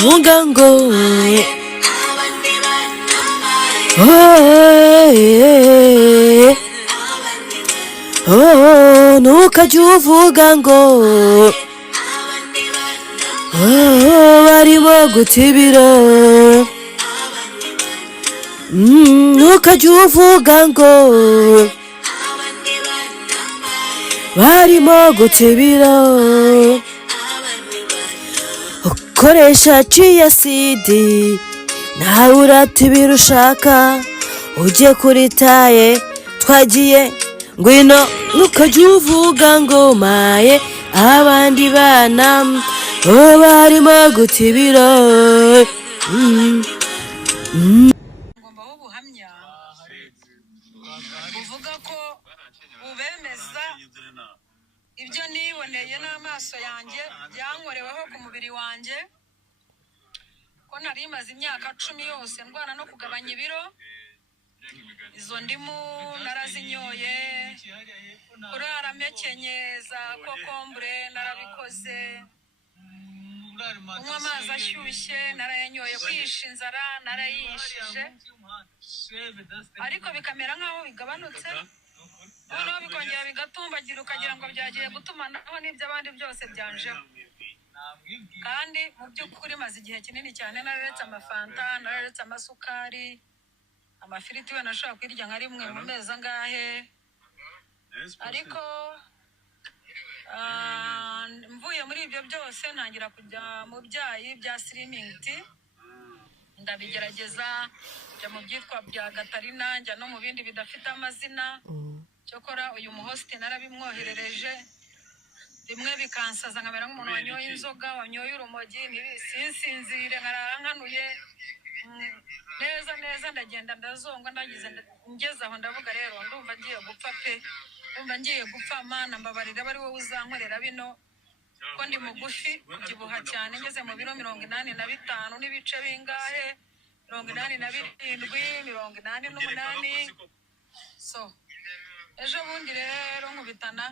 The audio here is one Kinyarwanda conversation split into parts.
vuga ngo ntukajye uvuga ngo barimo gutibira, ntukajye uvuga ngo barimo gutibira. Koresha ciya sidi nawe uratibira ushaka, ujye kuri taye twagiye ngwino, ntukajye uvuga ngo maye abandi bana barimo gutibira. ngombaho ubuhamya buvuga ko bubemeza ibyo niboneye n'amaso yanjye byankoreweho ku mubiri wanjye, ko nari maze imyaka 10 yose ndwana no kugabanya ibiro. Izo ndimu narazinyoye, kurara mekenye za kokombure narabikoze, kunywa amazi ashyushye narayanyoye, kwisha inzara narayishije, ariko bikamera nk'aho bigabanutse, noneho bikongera bigatumbagira ukagira ngo byagiye gutumanaho n'iby'abandi byose byanjeho. Kandi mu by'ukuri maze igihe kinini cyane nararetse amafanta, nararetse amasukari, amafiriti we nashaka kwirya nka rimwe mu mezi angahe, ariko mvuye muri ibyo byose ntangira kujya mu byayi bya slimming tea, ndabigerageza, njya mu byitwa bya Gatarina, njya no mu bindi bidafite amazina. Cyokora uyu muhosti narabimwoherereje, rimwe bikansaza nkamera nk'umuntu wanyoye inzoga, wanyoye urumogi, sinsinzire nkarara nkanuye neza, ndagenda ndazongwa, ngeze aho ndavuga rero ndumva ngiye gupfa pe, ndumva ngiye gupfa, Mana mbabarira bari wowe uzankorera bino, ko ndi mugufi kubyibuha cyane, ngeze mu biro 85 n'ibice bingahe, 87, 88. So ejo bundi rero nkubitana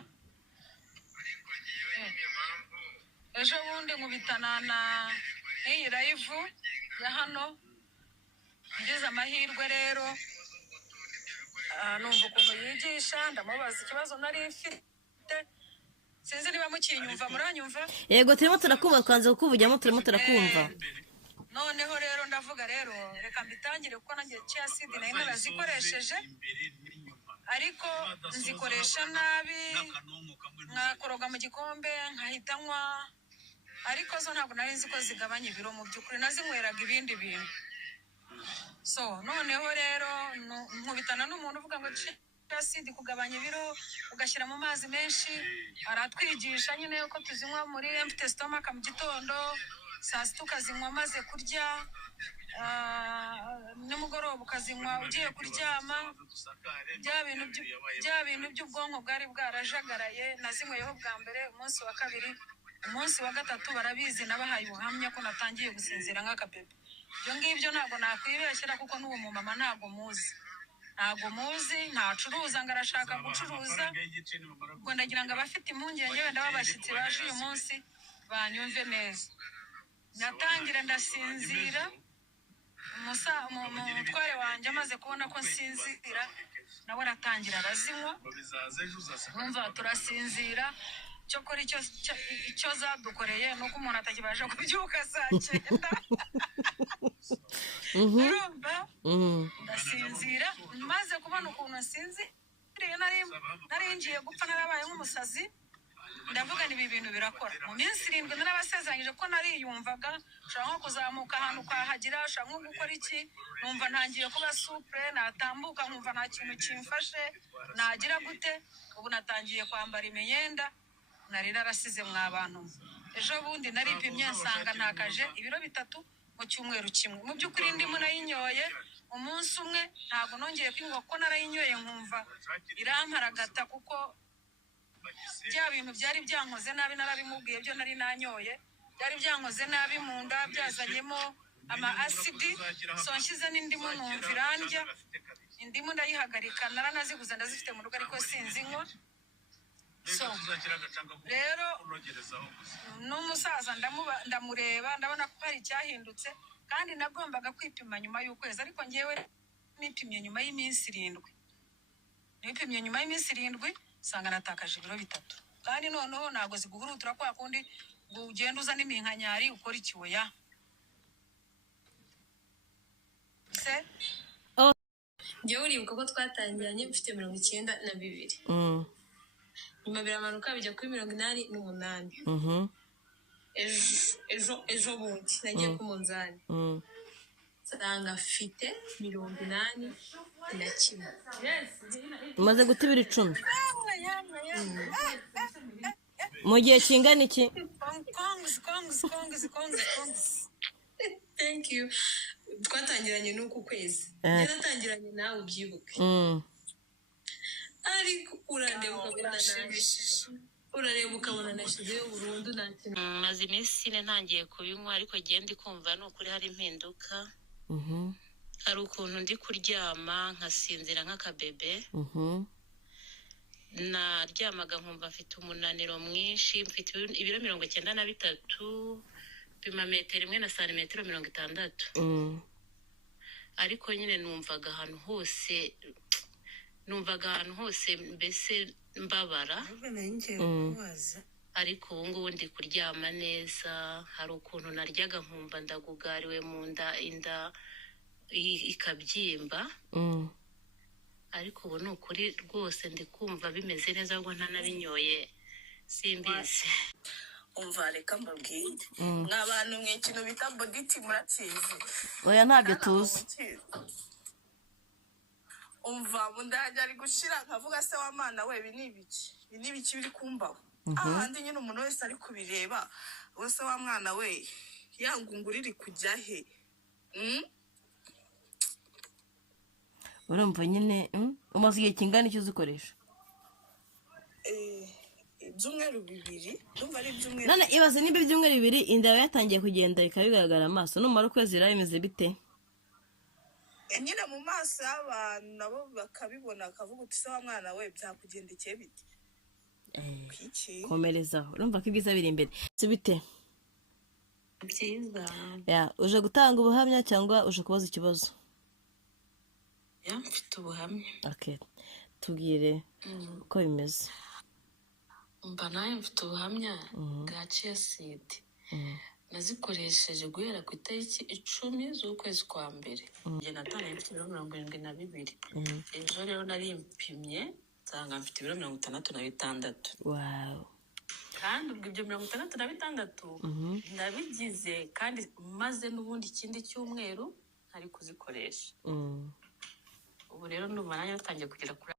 na iyi live ya hano, ngeze amahirwe rero numva ukuntu yigisha, ndamubaza ikibazo nari mfite, sinzi niba mukinyumva, muranyumva? Yego turimo turakumva, twanze kukuvugiramo, turimo turakumva. Noneho rero ndavuga rero reka mbitangire, kuko nanjye ciya sidi nayo narazikoresheje, ariko nzikoresha nabi, nkakoroga mu gikombe nkahita nywa, ariko zo ntabwo nari nzi ko zigabanya ibiro, mu by'ukuri nazinyweraga ibindi bintu. So noneho rero nkubitana n'umuntu uvuga ngo ciya sidi kugabanya ibiro ugashyira mu mazi menshi, aratwigisha nyine yuko tuzinywa muri empty stomach mu gitondo, saa sita ukazinywa maze kurya, nimugoroba ukazinywa ugiye kuryama. Bya bintu by'ubwonko bwari bwarajagaraye nazinyweyeho bwa mbere, umunsi wa kabiri, umunsi wa gatatu barabizi nabahaye ubuhamya ko natangiye gusinzira nk'akabebe. Ibyo ngibyo ntabwo nakwibeshyera, kuko n'uwo mumama ntabwo muzi, ntacuruza ngo arashaka gucuruza, ubwo ndagira ngo abafite impungenge wenda babashyitsi baje uyu munsi banyumve neza. Natangira ndasinzira, umutware wanjye amaze kubona ko nsinzira nawe aratangira arazinywa, wumva turasinzira. Cyokora icyo zadukoreye ni uko umuntu atakibasha kubyuka saa 9. urumva ndasinzira, maze kubona ukuntu nsinziriye nari ngiye gupfa, narabaye nk'umusazi. Ndavuga ibi bintu birakora. Mu minsi 7 narabasezeranyije ko nariyumvaga nshaka nko kuzamuka ahantu kwahagira, nshaka nko gukora iki, numva ntangiye kuba supre, natambuka nkumva nta kintu kimfashe, nagira gute. Ubu natangiye kwambara imyenda nari narasize mw'abantu. Ejo bundi naripimye nsanga ntakaje ibiro 3 mu cyumweru kimwe. Mu by'ukuri ndimo nayinyoye umunsi umwe, ntabwo nongeye kwingo ko narayinyoye nkumva iramparagata, kuko bya bintu byari byankoze nabi narabimubwiye, byo nari nanyoye byari byankoze nabi mu nda, byazanyemo ama acidi. So nshyize n'indimu numva irandya, indimu ndayihagarika, naranaziguze ndazifite mu rugo ariko sinzinywa. so rero n'umusaza ndamureba ndabona ko hari icyahindutse kandi nagombaga kwipima nyuma y'ukwezi ariko ngewe nipimye nyuma y'iminsi 7 usanga natakaje ibiro 3 kandi noneho ntabwo ziguhurutura kwa kundi ngo ugenda uzana iminkanyari ukora ikiwoya se njyewe uribuka ko twatangiranye mfite 92 nyuma biramanuka bijya kuri 88 ejo bundi nagiye ku munzani nsanga mfite 81 umaze guta ibiro 10 mu gihe kingana iki? Thank you. Twatangiranye n'uku kwezi natangiranye nawe ubyibuke ariko urareba ukabona nashizeyo burundu maze iminsi ntangiye kubinywa ariko genda kumva n'ukuri hari impinduka hari ukuntu ndi kuryama nkasinzira nk'akabebe naryamaga nkumva mfite umunaniro mwinshi mfite ibiro 93 pima metero 1 na santimetero 60 ariko nyine numvaga ahantu hose mbese mbabara ariko ubu ngubu ndi kuryama neza hari ukuntu naryaga nkumva ndagugariwe mu nda inda ikabyimba ariko ubu ni ukuri rwose ndi kumva bimeze neza ahubwo ntanabinyoye simbizi umva reka mbabwire mw'abantu mwe ikintu bita boditi murakizi oya ntabyo tuzi umva bundajya ari gushira nkavuga se wa mana we ibi ni ibiki biri kumbaho ahandi nyine umuntu wese ari kubireba wese wa mwana we yangungura iri kujya he urumva nyine umaze igihe kingana icyo uzikoresha? ibyumweru 2 ndumva ari ibyumweru none ibaze niba ibyumweru 2 inda yawe yatangiye kugenda bikaba bigaragara amaso numara ukwezi bimeze bite? nyine mu maso y'abantu nabo bakabibona akavuga uti se wa mwana we byakugendekeye bite komerezaho urumva ko ibyiza biri imbere si bite? byiza uje gutanga ubuhamya cyangwa uje kubaza ikibazo? mfite ubuhamya. Okay, tubwire uko bimeze. Mba nawe mfite ubuhamya bwa Chiacide. Nazikoresheje guhera ku itariki 10 z'ukwezi kwa mbere. Njye natangiye mfite ibiro 72. Ejo rero nari mpimye nsanga mfite ibiro 66. Wow. Kandi ubwo ibyo 66 ndabigize kandi maze n'ubundi ikindi cyumweru ntari kuzikoresha. Ubu rero ndumva nanjye natangiye kugera kuri